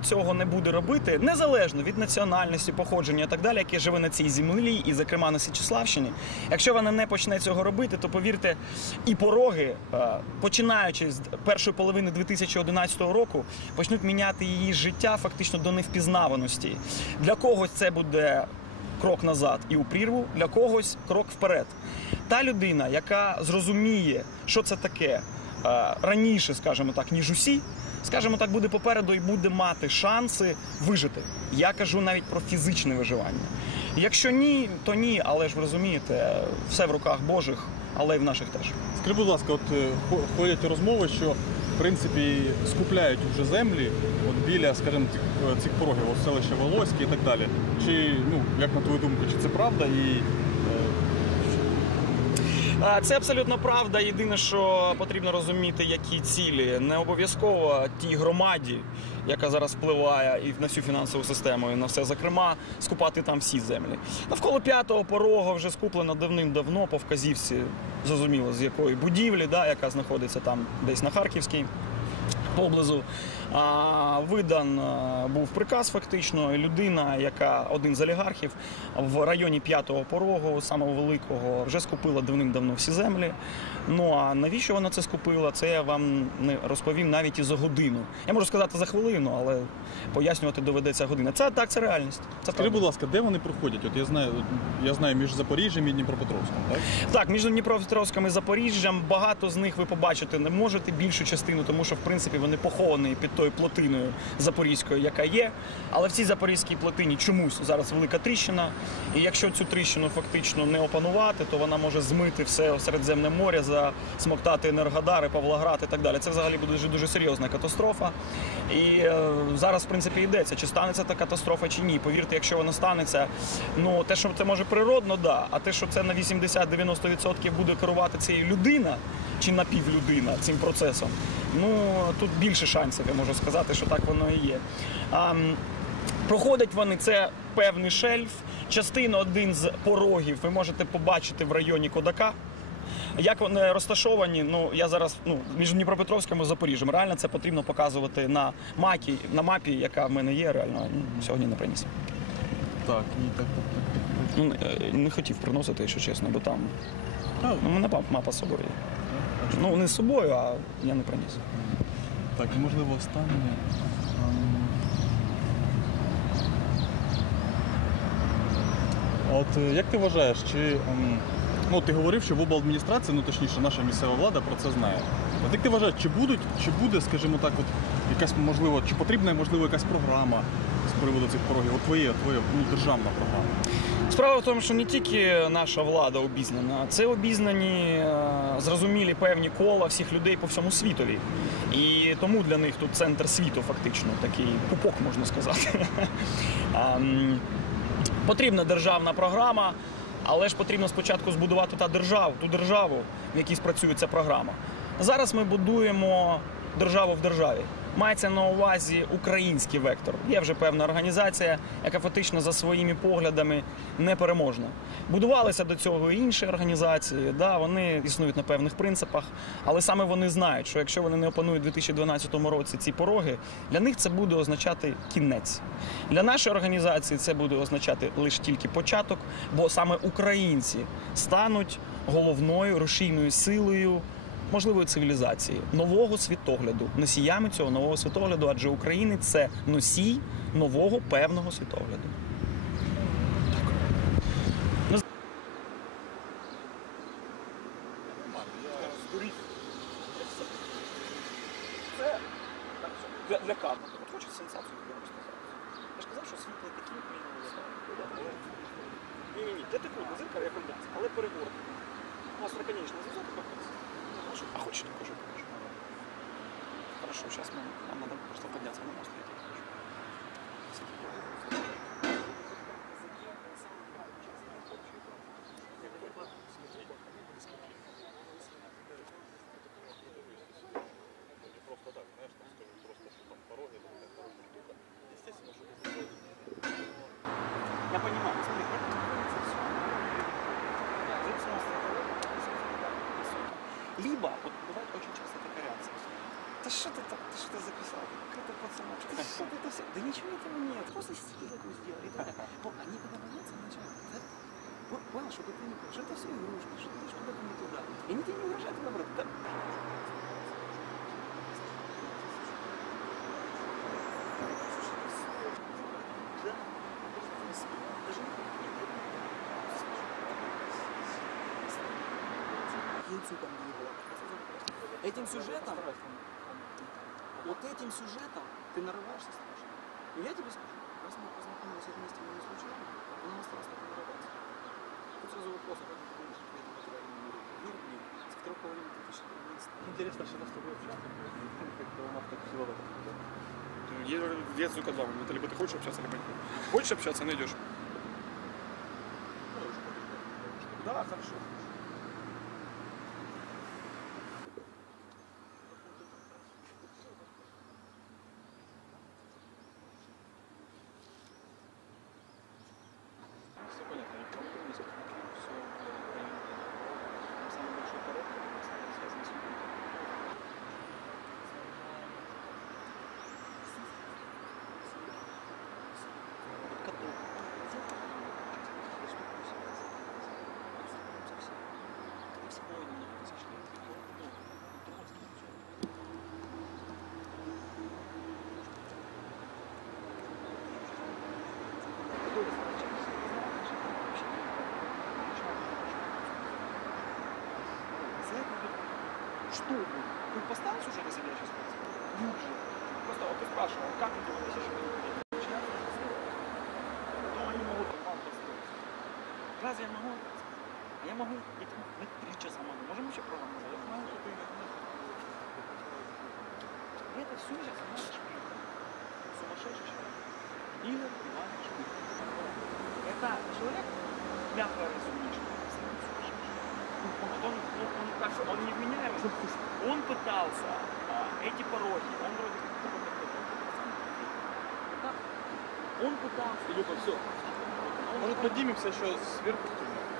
цього не буде робити, незалежно від національності, походження і так далі, яке живе на цій землі, і, зокрема, на Січеславщині. Якщо вона не почне цього робити, то повірте, і пороги, е, починаючи з першої половини 2011 року, почнуть міняти її життя фактично до невпізнаваності. Для когось це буде крок назад і у прірву, для когось крок вперед. Та людина, яка зрозуміє, що це таке е, раніше, скажімо так, ніж усі, скажімо так, буде попереду і буде мати шанси вижити. Я кажу навіть про фізичне виживання. Якщо ні, то ні, але ж ви розумієте, все в руках Божих, але й в наших теж. Скажи, будь ласка, от е, ходять розмови, що в принципі скупляють вже землі от біля, скажімо, цих, е, цих порогів, от селище Волоське і так далі. Чи ну як на твою думку, чи це правда? І Це абсолютно правда. Єдине, що потрібно розуміти, які цілі. Не обов'язково тій громаді, яка зараз впливає і на всю фінансову систему, і на все, зокрема, скупати там всі землі. Навколо п'ятого порога вже скуплено давним-давно по вказівці, зрозуміло, з якої будівлі, да, яка знаходиться там десь на Харківській. Поблизу а, видан був приказ фактично. Людина, яка один з олігархів в районі п'ятого порогу, самого великого, вже скупила давним-давно всі землі. Ну а навіщо вона це скупила? Це я вам не розповім навіть і за годину. Я можу сказати за хвилину, але пояснювати доведеться година. Це так, це реальність. Це скажи, будь ласка, де вони проходять? От я знаю, я знаю між Запоріжжям і Дніпропетровськом, так? Так, між Дніпропетровським і Запоріжжям багато з них ви побачити не можете більшу частину, тому що в принципі вони поховані під тою плотиною запорізькою, яка є. Але в цій запорізькій плотині чомусь зараз велика тріщина. І якщо цю тріщину фактично не опанувати, то вона може змити все Середземне море, засмоктати Енергодари, Павлоград і так далі. Це взагалі буде дуже, дуже серйозна катастрофа. І е, зараз, в принципі, йдеться, чи станеться та катастрофа, чи ні. Повірте, якщо вона станеться, ну те, що це може природно, да. А те, що це на 80-90% буде керувати цією людина чи напівлюдина цим процесом, ну тут більше шансів, я можу сказати, що так воно і є. А, Проходять вони це певний шельф. Частину один з порогів ви можете побачити в районі Кодака. Як вони розташовані? Ну я зараз ну між Дніпропетровським і Запоріжжям. Реально це потрібно показувати на макі, на мапі, яка в мене є. Реально ну, сьогодні не приніс. Так, і так. Ну не- не хотів приносити, якщо чесно, бо там ну, мене мапа з собою є. Ну не з собою, а я не приніс. так, і можливо останнє. Ем. От е, як ти вважаєш, чи ем, ну ти говорив, що в обладміністрації, ну точніше, наша місцева влада про це знає. От як ти вважаєш, чи будуть, чи буде, скажімо так, от якась можливо, чи потрібна можливо якась програма приводу цих порогів? Твоє, твоє ну, державна програма. Справа в тому, що не тільки наша влада обізнана, це обізнані е, зрозумілі певні кола всіх людей по всьому світові. І тому для них тут центр світу, фактично, такий пупок, можна сказати. Потрібна державна програма, але ж потрібно спочатку збудувати та державу, ту державу, в якій спрацює ця програма. Зараз ми будуємо державу в державі. Мається на увазі український вектор. Є вже певна організація, яка фактично за своїми поглядами непереможна. Будувалися до цього і інші організації, да, вони існують на певних принципах, але саме вони знають, що якщо вони не опанують у 2012 році ці пороги, для них це буде означати кінець. Для нашої організації це буде означати лише тільки початок, бо саме українці стануть головною рушійною силою можливої цивілізації, нового світогляду, носіями цього нового світогляду, адже України це носій нового певного світогляду. Для, для. От хочу сенсацію розказати. Я ж казав, що світ не як він виглядає. Ні, ні, ні, для такого зеркало, як конденс, але перегорти. У нас раконічний зв'язок показ. А хочешь, покажу, покажу. Хорошо, сейчас мы, нам надо просто подняться на мост. Либо, вот бывает очень часто такая реакция. Да что ты так, ты что записал? Какая-то пацана, ты что ты это все? Да ничего этого нет, просто стиль такой ну, они когда боятся, да? Вот, понял, чтобы ты не что это все игрушки, что ты куда-то не туда. И они тебе не угрожают, наоборот, да? Да. Ельцу там не было. Этим сюжетом, вот этим сюжетом ты нарываешься страшно. И я тебе скажу, раз мы познакомились вместе, мы не случайно, то нам осталось только нарываться. Тут сразу вопрос, а как ты будешь в этом материальном мире? Мир, блин, со второй половины 2013 Интересно, що нас з тобою общаться, як у нас так сила в этом. Есть только два момента. Либо ты хочешь общаться, либо не хочешь. Хочешь общаться, найдешь. Да, хорошо. Что будет? Ты поставил уже на себя сейчас? Уже. Просто вот ты спрашивал, как ты думаешь, еще Ну, они могут вам построить. Разве я могу? А я могу, я там на три часа могу. Можем еще программу сделать? Я знаю, что ты это все сейчас знаешь, сумасшедший человек. Игорь Иванович Шпиль. Это человек, мягко сумасшедший. Он, он, он, он, как он невменяемый. Он пытался а, эти пороги, он вроде как Он пытался. Илюха, все. Может поднимемся еще сверху?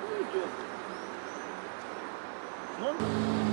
Ну, идет. Но он